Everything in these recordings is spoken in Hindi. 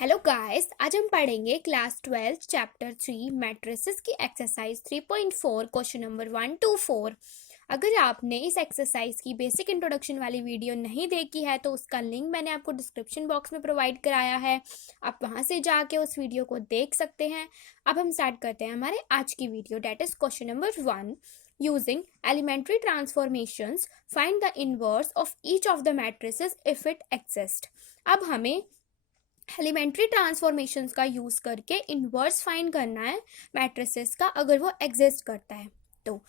हेलो गाइस, आज हम पढ़ेंगे क्लास 12 चैप्टर 3 मैट्रिसेस की एक्सरसाइज 3.4 क्वेश्चन नंबर 1 to 4। अगर आपने इस एक्सरसाइज की बेसिक इंट्रोडक्शन वाली वीडियो नहीं देखी है तो उसका लिंक मैंने आपको डिस्क्रिप्शन बॉक्स में प्रोवाइड कराया है, आप वहां से जाके उस वीडियो को देख सकते हैं। अब हम स्टार्ट करते हैं हमारे आज की video, that is question number 1। Using elementary transformations find the inverse of each of the matrices if it exist. अब हमें एलिमेंट्री ट्रांसफॉर्मेशंस का यूज करके इनवर्स फाइंड करना है मैट्रिसेस का, अगर वो एग्जिस्ट करता है तो।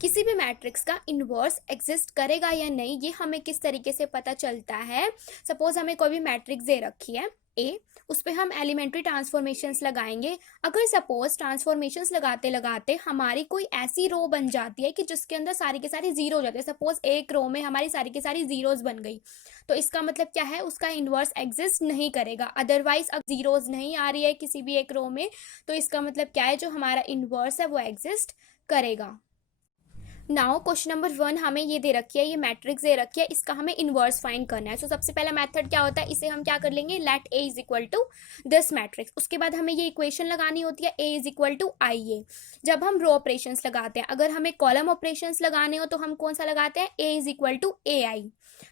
किसी भी मैट्रिक्स का इनवर्स एग्जिस्ट करेगा या नहीं ये हमें किस तरीके से पता चलता है। सपोज हमें कोई भी मैट्रिक्स दे रखी है ए, उस पर हम एलिमेंट्री ट्रांसफॉर्मेशंस लगाएंगे। अगर सपोज ट्रांसफॉर्मेशंस लगाते लगाते हमारी कोई ऐसी रो बन जाती है कि जिसके अंदर सारी के सारी जीरो हो जाते हैं, सपोज एक रो में हमारी सारी की सारी जीरोज बन गई, तो इसका मतलब क्या है, उसका इनवर्स एग्जिस्ट नहीं करेगा। अदरवाइज अब जीरोज नहीं आ रही है किसी भी एक रो में, तो इसका मतलब क्या है, जो हमारा इनवर्स है वो एग्जिस्ट करेगा। नाउ क्वेश्चन नंबर 1 हमें ये दे रखी है, ये मैट्रिक्स दे रखी है, इसका हमें इनवर्स फाइंड करना है। सो सबसे पहला मेथड क्या होता है, इसे हम क्या कर लेंगे, let A is equal to this matrix. उसके बाद हमें ये इक्वेशन लगानी होती है A is equal to I A. जब हम रो ऑपरेशंस लगाते हैं, अगर हमें कॉलम ऑपरेशंस लगाने हो तो हम कौन सा लगाते हैं, ए इज इक्वल टू ए आई।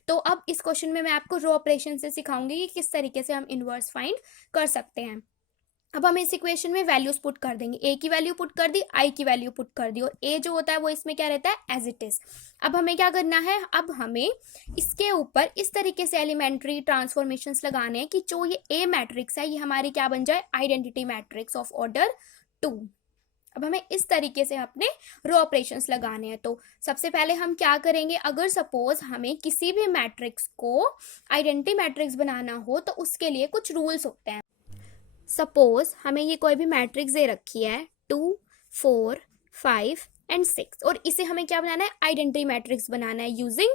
तो अब इस क्वेश्चन में मैं आपको रो ऑपरेशन से सिखाऊंगी कि किस तरीके से हम इनवर्स फाइंड कर सकते हैं। अब हम इस इक्वेशन में वैल्यूज पुट कर देंगे, ए की वैल्यू पुट कर दी, आई की वैल्यू पुट कर दी, और ए जो होता है वो इसमें क्या रहता है, एज इट इज। अब हमें क्या करना है, अब हमें इसके ऊपर इस तरीके से एलिमेंट्री ट्रांसफॉर्मेशंस लगाने हैं कि जो ये ए मैट्रिक्स है ये हमारी क्या बन जाए, आइडेंटिटी मैट्रिक्स ऑफ ऑर्डर 2। अब हमें इस तरीके से अपने रो ऑपरेशंस लगाने हैं। तो सबसे पहले हम क्या करेंगे, अगर सपोज हमें किसी भी मैट्रिक्स को आइडेंटिटी मैट्रिक्स बनाना हो तो उसके लिए कुछ रूल्स होते हैं। सपोज हमें ये कोई भी मैट्रिक्स दे रखी है 2, 4, 5 एंड 6, और इसे हमें क्या बनाना है, आइडेंटिटी मैट्रिक्स बनाना है यूजिंग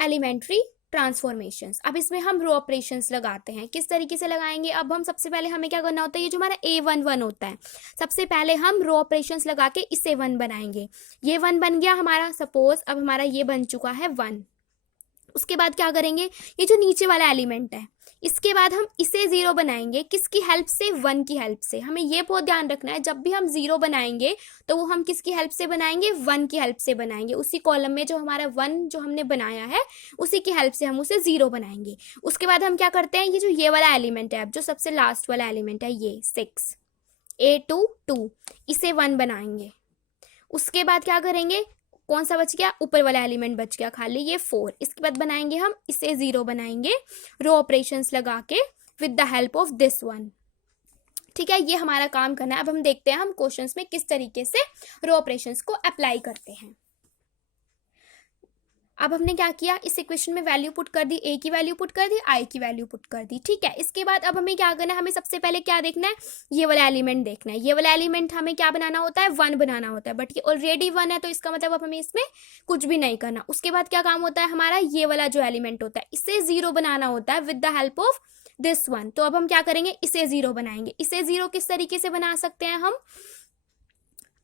एलिमेंट्री ट्रांसफॉर्मेशंस। अब इसमें हम रो ऑपरेशंस लगाते हैं, किस तरीके से लगाएंगे। अब हम सबसे पहले हमें क्या करना होता है, ये जो हमारा A11 होता है, सबसे पहले हम रो ऑपरेशंस लगा के इसे 1 बनाएंगे। ये 1 बन गया हमारा, सपोज अब हमारा ये बन चुका है 1। उसके बाद क्या करेंगे, ये जो नीचे वाला एलिमेंट है इसके बाद हम इसे 0 बनाएंगे, किसकी हेल्प से, 1 की हेल्प से। हमें ये बहुत ध्यान रखना है, जब भी हम 0 बनाएंगे तो वो हम किसकी हेल्प से बनाएंगे, 1 की हेल्प से बनाएंगे। उसी कॉलम में जो हमारा 1 जो हमने बनाया है उसी की हेल्प से हम उसे 0 बनाएंगे। उसके बाद हम क्या करते हैं, ये जो ये वाला एलिमेंट है, अब जो सबसे लास्ट वाला एलिमेंट है ये 6, A2 इसे 1 बनाएंगे। उसके बाद क्या करेंगे, कौन सा बच गया, ऊपर वाला एलिमेंट बच गया खाली, ये 4। इसके बाद बनाएंगे हम इसे 0 बनाएंगे रो ऑपरेशंस लगा के with the help of this 1। ठीक है, ये हमारा काम करना है। अब हम देखते हैं हम क्वेश्चंस में किस तरीके से रो ऑपरेशंस को अप्लाई करते हैं। अब हमने क्या किया, इस इक्वेशन में वैल्यू पुट कर दी, ए की वैल्यू पुट कर दी, आई की वैल्यू पुट कर दी। ठीक है, इसके बाद अब हमें क्या करना है, हमें सबसे पहले क्या देखना है, ये वाला एलिमेंट देखना है। ये वाला एलिमेंट हमें क्या बनाना होता है, 1 बनाना होता है, बट ये ऑलरेडी 1 है तो इसका मतलब अब हमें इसमें कुछ भी नहीं करना। उसके बाद क्या काम होता है हमारा, ये वाला जो एलिमेंट होता है इसे 0 बनाना होता है with the help of this 1। तो अब हम क्या करेंगे, इसे 0 बनाएंगे। इसे 0 किस तरीके से बना सकते हैं हम,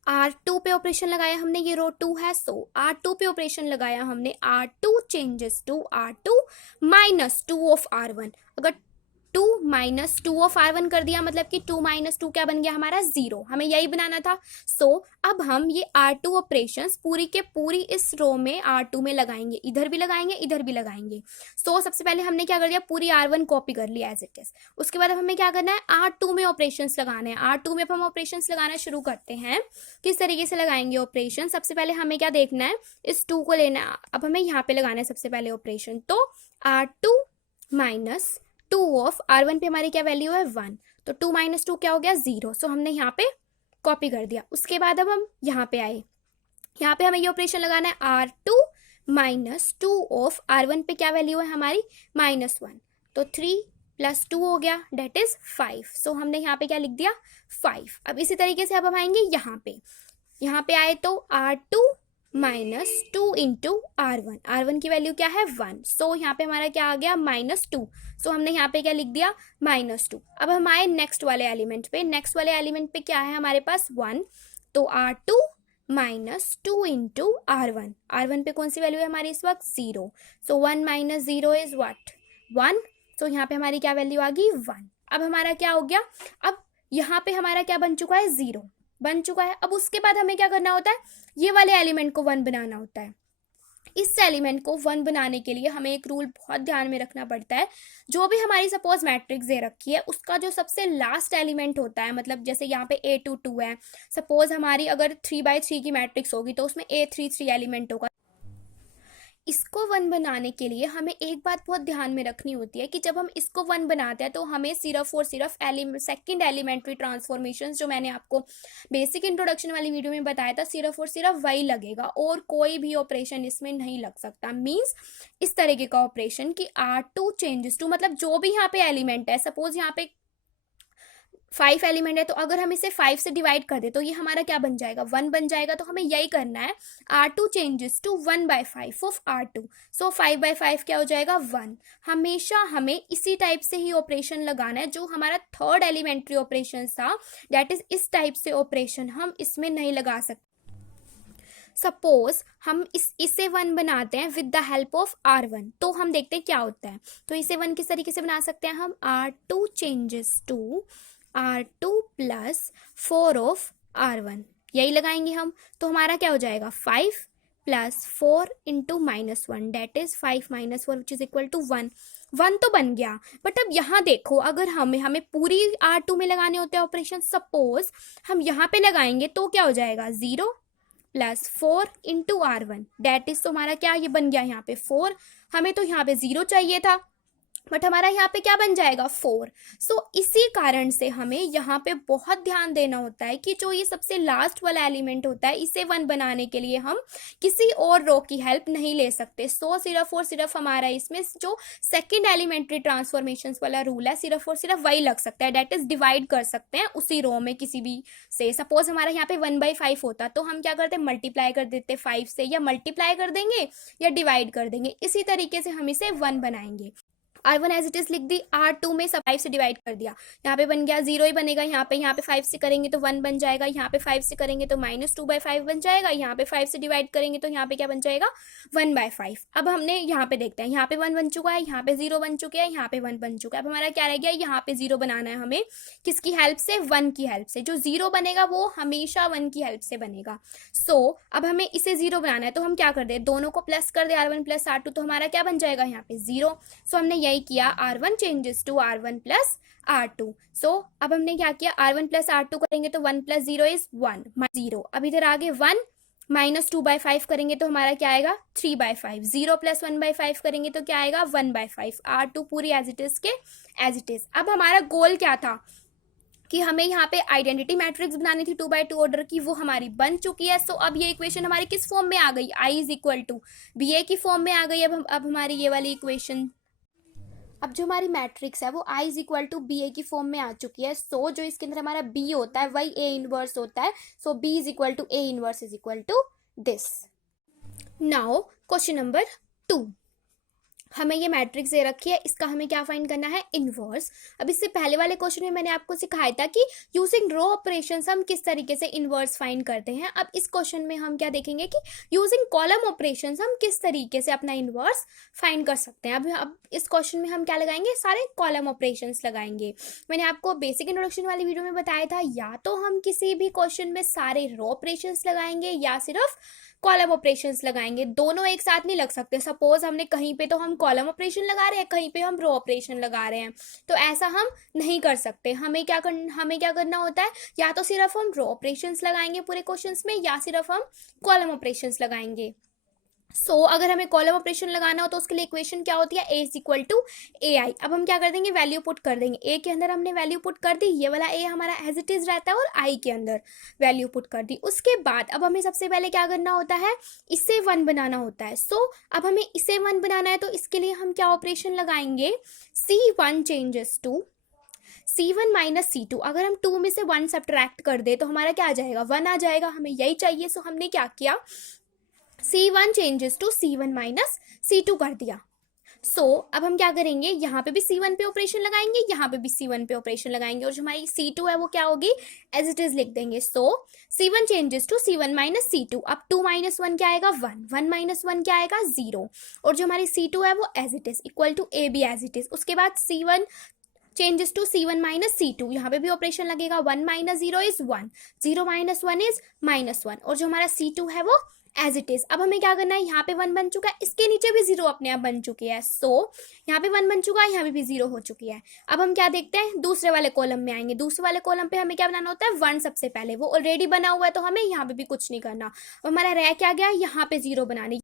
R2 पे ऑपरेशन लगाया हमने, ये रो 2 है, सो R2 पे ऑपरेशन लगाया हमने, R2 changes to R2 minus 2 of R1। अगर 2 माइनस 2 ऑफ R1 कर दिया मतलब कि 2 माइनस 2 क्या बन गया हमारा, 0। हमें यही बनाना था। सो अब हम ये R2 ऑपरेशंस पूरी के पूरी इस रो में R2 में लगाएंगे, इधर भी लगाएंगे इधर भी लगाएंगे। सो सबसे पहले हमने क्या कर दिया, पूरी R1 कॉपी कर लिया एज इट इज। उसके बाद अब हमें क्या करना है, R2 में ऑपरेशंस लगाने हैं। R2 में अब हम ऑपरेशंस लगाना शुरू करते हैं। किस तरीके से लगाएंगे ऑपरेशन, सबसे पहले हमें क्या देखना है, इस 2 को लेना है, अब हमें यहाँ पे लगाना है सबसे पहले ऑपरेशन। तो R2 माइनस 2 ऑफ R1 पे हमारी क्या वैल्यू है, 1, तो 2 माइनस 2 क्या हो गया, 0। सो हमने यहाँ पे कॉपी कर दिया। उसके बाद अब हम यहाँ पे आए, यहाँ पे हमें ये ऑपरेशन लगाना है, R2 माइनस 2 ऑफ R1 पे क्या वैल्यू है हमारी, -1, तो 3 प्लस 2 हो गया, डेट इज 5। सो हमने यहाँ पे क्या लिख दिया, 5। अब इसी तरीके से अब हम आएंगे यहाँ पे आए तो R2 माइनस 2 इंटू R1 की वैल्यू क्या है, 1। सो यहाँ पे हमारा क्या आ गया, -2। सो हमने यहाँ पे क्या लिख दिया, -2। अब हम आए नेक्स्ट वाले एलिमेंट पे, नेक्स्ट वाले एलिमेंट पे क्या है हमारे पास, 1, तो R2 माइनस 2 इंटू R1 पे कौन सी वैल्यू है हमारी इस वक्त, 0। सो 1 माइनस 0 इज व्हाट, 1, तो यहाँ पे हमारी क्या वैल्यू आ गई 1। अब हमारा क्या हो गया, अब यहाँ पे हमारा क्या बन चुका है 0 बन चुका है। अब उसके बाद हमें क्या करना होता है, ये वाले एलिमेंट को 1 बनाना होता है। इस एलिमेंट को 1 बनाने के लिए हमें एक रूल बहुत ध्यान में रखना पड़ता है। जो भी हमारी सपोज मैट्रिक्स दे रखी है उसका जो सबसे लास्ट एलिमेंट होता है, मतलब जैसे यहाँ पे A2 है, सपोज हमारी अगर 3x3 की मैट्रिक्स होगी तो उसमें A3 एलिमेंट होगा। इसको 1 बनाने के लिए हमें एक बात बहुत ध्यान में रखनी होती है कि जब हम इसको 1 बनाते हैं तो हमें सिर्फ और सिर्फ सेकंड एलिमेंट्री ट्रांसफॉर्मेशन जो मैंने आपको बेसिक इंट्रोडक्शन वाली वीडियो में बताया था, सिर्फ और सिर्फ वही लगेगा और कोई भी ऑपरेशन इसमें नहीं लग सकता। मीन्स इस तरीके का ऑपरेशन कि R2 चेंजेस टू, मतलब जो भी यहाँ पे एलिमेंट है, सपोज यहाँ पे 5 एलिमेंट है तो अगर हम इसे 5 से डिवाइड कर दे तो ये हमारा क्या बन जाएगा 1 बन जाएगा। तो हमें यही करना है, R2 changes to 1/5 of R2, सो 5/5 क्या हो जाएगा 1। हमेशा हमें इसी टाइप से ही ऑपरेशन लगाना है। जो हमारा थर्ड एलिमेंट्री ऑपरेशन था, दैट इज इस टाइप से ऑपरेशन हम इसमें नहीं लगा सकते। सपोज हम इसे 1 बनाते हैं with the help of R1, तो हम देखते हैं क्या होता है। तो इसे 1 किस तरीके से बना सकते हैं हम, R2 changes to R2 plus 4 of R1, यही लगाएंगे हम। तो हमारा क्या हो जाएगा 5 plus 4 into -1, that is 5 - 4 which is equal to 1। 1 तो बन गया, बट अब यहाँ देखो, अगर हमें पूरी R2 में लगाने होते हैं ऑपरेशन, सपोज हम यहाँ पे लगाएंगे तो क्या हो जाएगा 0 plus 4 into R1, date is तो हमारा क्या ये बन गया यहाँ पे 4। हमें तो यहाँ पे 0 चाहिए था, बट हमारा यहाँ पे क्या बन जाएगा 4। सो इसी कारण से हमें यहाँ पे बहुत ध्यान देना होता है कि जो ये सबसे लास्ट वाला एलिमेंट होता है, इसे 1 बनाने के लिए हम किसी और रो की हेल्प नहीं ले सकते। सो सिर्फ और सिर्फ हमारा इसमें जो सेकंड एलिमेंट्री ट्रांसफॉर्मेशन वाला रूल है, सिर्फ और सिर्फ वही लग सकता है, डेट इज डिवाइड कर सकते हैं उसी रो में किसी भी से। सपोज हमारा यहाँ पे 1/5 होता तो हम क्या करते, मल्टीप्लाई कर देते 5 से, या मल्टीप्लाई कर देंगे या डिवाइड कर देंगे। इसी तरीके से हम इसे 1 बनाएंगे। R1 एज इट इज लिख दी, R2 में सब 5 से डिवाइड कर दिया, यहाँ पे बन गया 0 ही बनेगा। यहाँ पे 5 से करेंगे तो 1 बन जाएगा, यहाँ पे 5 से करेंगे तो -2/5 बन जाएगा, यहाँ पे 5 से डिवाइड करेंगे तो यहाँ पे क्या बन जाएगा 1/5। अब हमने यहाँ पे देखते हैं, यहाँ पे 1 बन चुका है, यहाँ पे 0 बन चुके हैं, यहाँ पे 1 बन चुका है। अब हमारा क्या रह गया, यहाँ पे 0 बनाना है हमें, किसकी हेल्प से, 1 की हेल्प से। जो 0 बनेगा वो हमेशा 1 की हेल्प से बनेगा। सो अब हमें इसे 0 बनाना है तो हम क्या कर दे, दोनों को प्लस कर दे, R1 प्लस R2, तो हमारा क्या बन जाएगा यहाँ पे 0। सो हमने यही किया, R1 changes to R1 plus R2। सो अब हमने क्या किया, R1 प्लस R2 करेंगे तो 1 प्लस 0 इज 1, 0। अब इधर आगे 1 -2/5 करेंगे तो हमारा क्या आएगा 3/5, 0 प्लस 1/5 करेंगे तो क्या आएगा 1/5। R2 पूरी एज इट इज के एज इट इज। अब हमारा गोल क्या था कि हमें यहाँ पे आइडेंटिटी मैट्रिक्स बनानी थी 2x2 ऑर्डर की, वो हमारी बन चुकी है। सो अब ये इक्वेशन हमारी किस फॉर्म में आ गई, I is equal to BA की फॉर्म में आ गई। अब हमारी ये वाली इक्वेशन, अब जो हमारी मैट्रिक्स है वो I is equal to BA की फॉर्म में आ चुकी है। सो जो इसके अंदर हमारा B होता है वही A इनवर्स होता है। So B is equal to A inverse is equal to this. Now question number 2, हमें ये मैट्रिक्स दे रखी है, इसका हमें क्या फाइंड करना है, इनवर्स। अब इससे पहले वाले क्वेश्चन में मैंने आपको सिखाया था कि यूजिंग रो ऑपरेशंस हम किस तरीके से इनवर्स फाइंड करते हैं। अब इस क्वेश्चन में हम क्या देखेंगे कि यूजिंग कॉलम ऑपरेशंस हम किस तरीके से अपना इनवर्स फाइंड कर सकते हैं। अब इस क्वेश्चन में हम क्या लगाएंगे, सारे कॉलम ऑपरेशंस लगाएंगे। मैंने आपको बेसिक इंट्रोडक्शन वाली वीडियो में बताया था, या तो हम किसी भी क्वेश्चन में सारे रो ऑपरेशंस लगाएंगे या सिर्फ कॉलम ऑपरेशंस लगाएंगे, दोनों एक साथ नहीं लग सकते। सपोज हमने कहीं पे तो हम कॉलम ऑपरेशन लगा रहे हैं, कहीं पे हम रो ऑपरेशन लगा रहे हैं, तो ऐसा हम नहीं कर सकते। हमें क्या करना होता है, या तो सिर्फ हम रो ऑपरेशंस लगाएंगे पूरे क्वेश्चंस में, या सिर्फ हम कॉलम ऑपरेशंस लगाएंगे। सो अगर हमें कॉलम ऑपरेशन लगाना हो तो उसके लिए इक्वेशन क्या होती है, A is equal to AI। अब हम क्या कर देंगे, वैल्यू पुट कर देंगे। A के अंदर हमने वैल्यू पुट कर दी, ये वाला A हमारा एज इट इज रहता है, और I के अंदर वैल्यू पुट कर दी। उसके बाद अब हमें सबसे पहले क्या करना होता है, इसे 1 बनाना होता है। सो अब हमें इसे 1 बनाना है तो इसके लिए हम क्या ऑपरेशन लगाएंगे, C1 changes to C1 minus C2। अगर हम 2 में से 1 सब्ट्रैक्ट कर दे तो हमारा क्या आ जाएगा, 1 आ जाएगा। हमें यही चाहिए। सो हमने क्या किया, C1 changes to C1 minus C2 कर दिया। सो अब हम क्या करेंगे, यहाँ पे भी C1 पे ऑपरेशन लगाएंगे, यहाँ पे भी C1 पे ऑपरेशन लगाएंगे, और जो हमारी C2 है वो क्या होगी, एज इट इज लिख देंगे. So C1 changes to C1 minus C2. अब 2 माइनस 1 क्या आएगा, 1. 1 माइनस 1 क्या आएगा, 0. और जो हमारी C2 है वो as it is equal to A भी एज इट इज. उसके बाद C1 changes to C1 minus C2. यहाँ पे भी ऑपरेशन लगेगा. 1 माइनस 0 इज 1. 0 minus 1 is -1. और जो हमारा C2 है वो एज इट इज. अब हमें क्या करना है, यहाँ पे 1 बन चुका है, इसके नीचे भी 0 अपने आप बन चुकी है. सो यहाँ पे 1 बन चुका है, यहाँ पे भी 0 हो चुकी है. अब हम क्या देखते हैं, दूसरे वाले कॉलम में आएंगे. दूसरे वाले कॉलम पे हमें क्या बनाना होता है, 1 सबसे पहले. वो ऑलरेडी बना हुआ है तो हमें यहाँ पे भी कुछ नहीं करना. हमारा रह क्या गया, यहाँ पे 0 बनानी.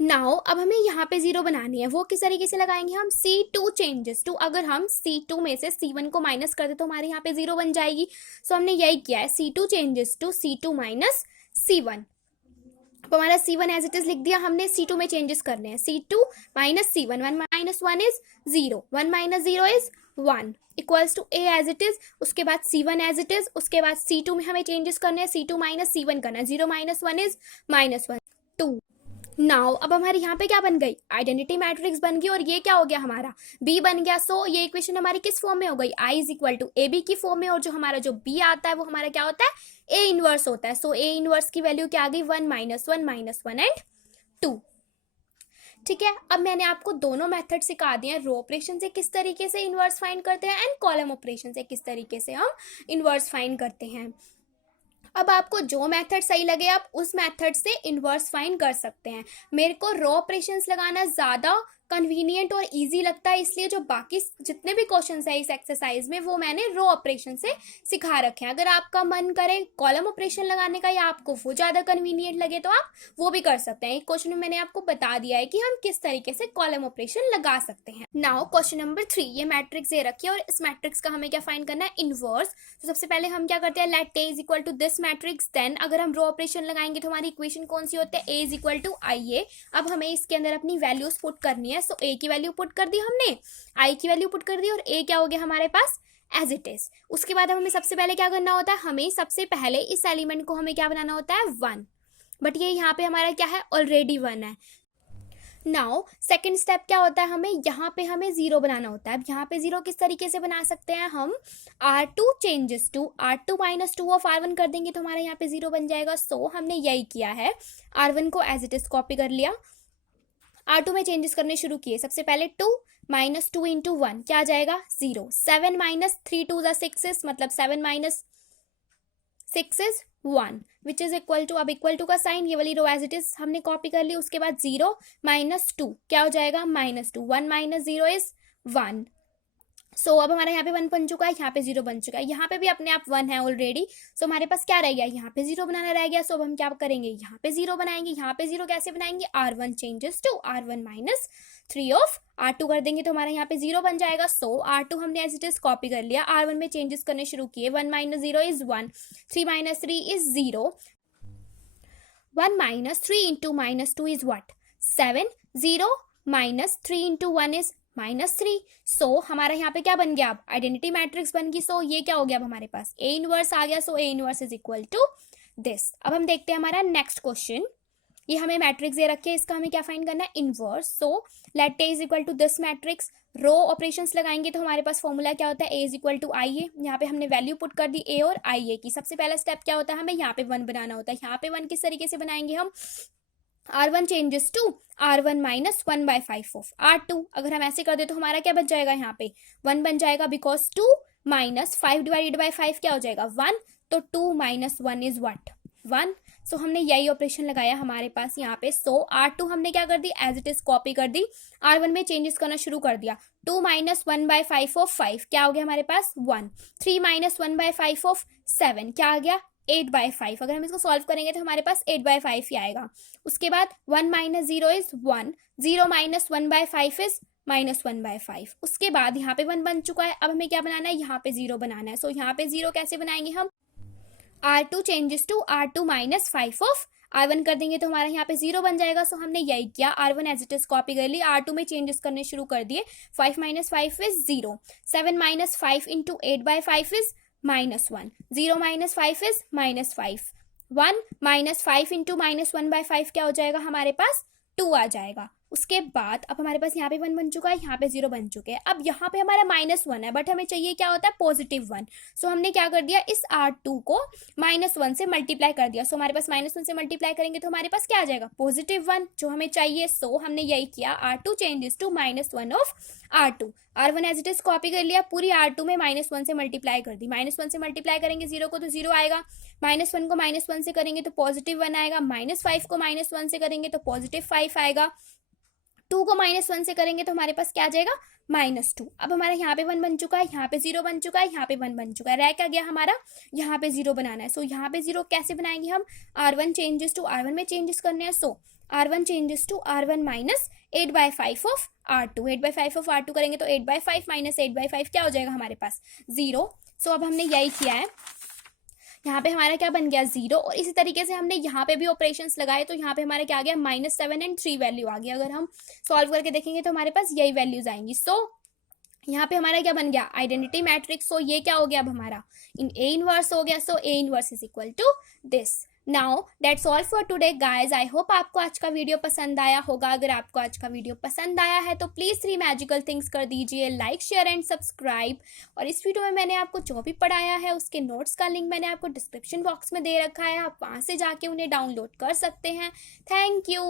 नाउ अब हमें यहाँ पे 0 बनानी है. वो किस तरीके से लगाएंगे हम, C2 चेंजेस टू. अगर हम C2 में से C1 को माइनस कर दे तो हमारे यहाँ पे 0 बन जाएगी. सो हमने यही किया है, C2 changes to C2 minus C1. अब हमारा C1 एज इट इज लिख दिया हमने. C2 में चेंजेस करने हैं. C2 minus C1. 1 minus 1 is 0. 1 minus 0 is 1 equals to A as it is. उसके बाद C1 एज इट इज. उसके बाद C2 में हमें चेंजेस करने हैं. C2 माइनस C1 करना है. 0 माइनस 1 इज -1 2. नाउ अब हमारे यहाँ पे क्या बन गई, आइडेंटिटी मैट्रिक्स बन गई. और ये क्या हो गया, हमारा B बन गया. सो ये इक्वेशन हमारी किस फॉर्म में हो गई, I is equal to AB की फॉर्म में. और जो हमारा जो B आता है वो हमारा क्या होता है, A इनवर्स होता है. सो A इनवर्स की वैल्यू क्या आ गई, 1 माइनस 1 माइनस 1 एंड 2. ठीक है. अब मैंने आपको दोनों मेथड सिखा दिए हैं. रो ऑपरेशन से किस तरीके से इनवर्स फाइंड करते हैं एंड कॉलम ऑपरेशन से किस तरीके से हम इनवर्स फाइंड करते हैं. अब आपको जो मेथड सही लगे आप उस मेथड से इनवर्स फाइंड कर सकते हैं. मेरे को रो ऑपरेशंस लगाना ज़्यादा कन्वीनियंट और इजी लगता है, इसलिए जो बाकी जितने भी क्वेश्चंस है इस एक्सरसाइज में वो मैंने रो ऑपरेशन से सिखा रखे हैं. अगर आपका मन करे कॉलम ऑपरेशन लगाने का या आपको वो ज़्यादा कन्वीनियंट लगे तो आप वो भी कर सकते हैं. एक क्वेश्चन में मैंने आपको बता दिया है कि हम किस तरीके से कॉलम ऑपरेशन लगा सकते हैं. नाउ क्वेश्चन नंबर 3, ये मैट्रिक्स दे रखी है और इस मैट्रिक्स का हमें क्या फाइंड करना है, इनवर्स. तो सबसे पहले हम क्या करते हैं, let A is equal to this matrix. Then अगर हम रो ऑपरेशन लगाएंगे तो हमारी इक्वेशन कौन सी होती है, A is equal to IA. अब हमें इसके अंदर अपनी वैल्यूज पुट करनी है. सो A की वैल्यू पुट कर दी हमने, I की वैल्यू पुट कर दी, और A क्या हो गया हमारे पास, एज इट इज. उसके बाद हमें सबसे पहले क्या करना होता है, हमें सबसे पहले इस एलिमेंट को हमें क्या बनाना होता है, 1. बट ये यहाँ पे हमारा क्या है, ऑलरेडी 1 है. नाउ सेकेंड स्टेप क्या होता है, हमें यहाँ पे हमें 0 बनाना होता है. अब यहाँ पे 0 किस तरीके से बना सकते हैं हम, R2 changes to R2 minus 2 of R1 कर देंगे तो हमारे यहाँ पे 0 बन जाएगा. सो हमने यही किया है, R1 को एज इट इज कॉपी कर लिया, R2 में चेंजेस करने शुरू किए. सबसे पहले 2 माइनस 2 इंटू 1 क्या आ जाएगा, 0. 7 माइनस 3 2 ज़ा 6 मतलब 7 minus 6 is 1 which is equal to, अब इक्वल टू का साइन ये वाली रो एज इट इज हमने कॉपी कर ली. उसके बाद 0 माइनस 2 क्या हो जाएगा, -2. 1 माइनस 0 इज 1. सो अब हमारे यहाँ पे 1 बन चुका है, यहाँ पे 0 बन चुका है, यहाँ पे भी अपने आप 1 है ऑलरेडी. सो हमारे पास क्या रह गया, यहाँ पे 0 बनाना रह गया. सो अब हम क्या करेंगे, यहाँ पे 0 बनाएंगे. यहाँ पे 0 कैसे बनाएंगे, R1 changes to R1 minus 3 of R2 कर देंगे तो हमारे यहाँ पे 0 बन जाएगा. सो R2 हमने एज इट इज कॉपी कर लिया, R1 में चेंजेस करने शुरू किए. 1 minus 0 is 1, 3 minus 3 is 0. 1 minus 3 into minus 2 is what, 7. 0 minus 3 into 1 is -3. सो हमारा यहाँ पे क्या बन गया, अब आइडेंटिटी मैट्रिक्स बन गई. सो ये क्या हो गया, अब हमारे पास A इनवर्स आ गया. So A inverse is equal to this. अब हम देखते हैं हमारा नेक्स्ट क्वेश्चन. ये हमें मैट्रिक्स दे रखे हैं, इसका हमें क्या फाइंड करना है, inverse. So let A is equal to this matrix. Row operations लगाएंगे तो हमारे पास फॉर्मूला क्या होता है, A is equal to IA. यहाँ पे हमने वैल्यू पुट कर दी A और IA की. सबसे पहला स्टेप क्या होता है, हमें यहाँ पे 1 बनाना होता है. यहाँ पे 1 किस तरीके से बनाएंगे हम, R1 changes to R1 minus 1 by 5 of R2. अगर हम ऐसे कर दे तो हमारा क्या बच जाएगा, यहाँ पे 1 बन जाएगा, बिकॉज 2 माइनस 5 डिवाइडेड बाय 5 क्या हो जाएगा, 1. तो 2 माइनस 1 इज व्हाट, 1. सो हमने यही ऑपरेशन लगाया हमारे पास यहाँ पे. सो R2 हमने क्या कर दी, एज इट इज कॉपी कर दी, R1 में चेंजेस करना शुरू कर दिया. 2 माइनस 1 बाय 5 ऑफ 5 क्या हो गया हमारे पास, 1. 3 माइनस 1 बाय 5 ऑफ 7 क्या आ गया, 8/5. अगर हम इसको सॉल्व करेंगे तो हमारे पास 8/5 ही आएगा. उसके बाद 1 माइनस 0 इज 1. 0 minus 1/5 is -1/5. उसके बाद यहाँ पे 1 बन चुका है. अब हमें क्या बनाना है, यहाँ पे 0 बनाना है. सो यहाँ पे 0 कैसे बनाएंगे हम, R2 changes to R2 minus 5 of R1 कर देंगे तो हमारा यहाँ पे 0 बन जाएगा. सो हमने यही किया, R1 as it is copy कर ली, R2 में चेंजेस करने शुरू कर दिए. 5 minus 5 is 0. 7 minus 5 into 8/5 is -1. 0 minus 5 is -5. 1 minus 5 into -1/5 क्या हो जाएगा हमारे पास, 2 आ जाएगा. उसके बाद अब हमारे पास यहाँ पे 1 बन चुका है, यहाँ पे 0 बन चुके हैं। अब यहाँ पे हमारा -1 है, बट हमें चाहिए क्या होता है, +1। सो हमने क्या कर दिया, इस R2 को -1 से मल्टीप्लाई कर दिया। सो हमारे पास -1 से मल्टीप्लाई करेंगे तो हमारे पास क्या आ जाएगा, +1 जो हमें चाहिए। सो हमने यही किया, R2 changes to -1 of R2। R1 as it is copy कर लिया, पूरी R2 में -1 से मल्टीप्लाई कर दी। -1 से मल्टीप्लाई करेंगे 0 को तो 0 आएगा, -1 को -1 से करेंगे तो +1 आएगा, -5 को -1 से करेंगे तो +5 आएगा, 2 को -1 से करेंगे तो हमारे पास क्या आ जाएगा, -2। अब हमारा यहाँ पे 1 बन चुका है, यहाँ पे 0 बन चुका है, यहाँ पे 1 बन चुका है, रह क्या गया हमारा, यहाँ पे 0 बनाना है। सो यहाँ पे 0 कैसे बनाएंगे हम, R1 चेंजेस टू R1 में चेंजेस करने हैं। So R1 changes to R1 minus 8/5 of R2। 8/5 of R2 करेंगे तो 8/5 माइनस 8/5 क्या हो जाएगा हमारे पास, 0। सो अब हमने यही किया है, यहाँ पे हमारा क्या बन गया, 0। और इसी तरीके से हमने यहाँ पे भी ऑपरेशंस लगाए तो यहाँ पे हमारा क्या आ गया, -7 एंड 3 वैल्यू आ गया। अगर हम सॉल्व करके देखेंगे तो हमारे पास यही वैल्यूज आएंगी। सो यहाँ पे हमारा क्या बन गया, आइडेंटिटी मैट्रिक्स। सो ये क्या हो गया अब हमारा, इन A इनवर्स हो गया। So A inverse is equal to this. Now that's all for today guys. I hope आपको आज का वीडियो पसंद आया होगा। अगर आपको आज का वीडियो पसंद आया है तो प्लीज 3 मैजिकल थिंग्स कर दीजिए, लाइक शेयर एंड सब्सक्राइब। और इस वीडियो में मैंने आपको जो भी पढ़ाया है उसके नोट्स का लिंक मैंने आपको डिस्क्रिप्शन बॉक्स में दे रखा है, आप वहां से जाके उन्हें डाउनलोड कर सकते हैं। Thank you.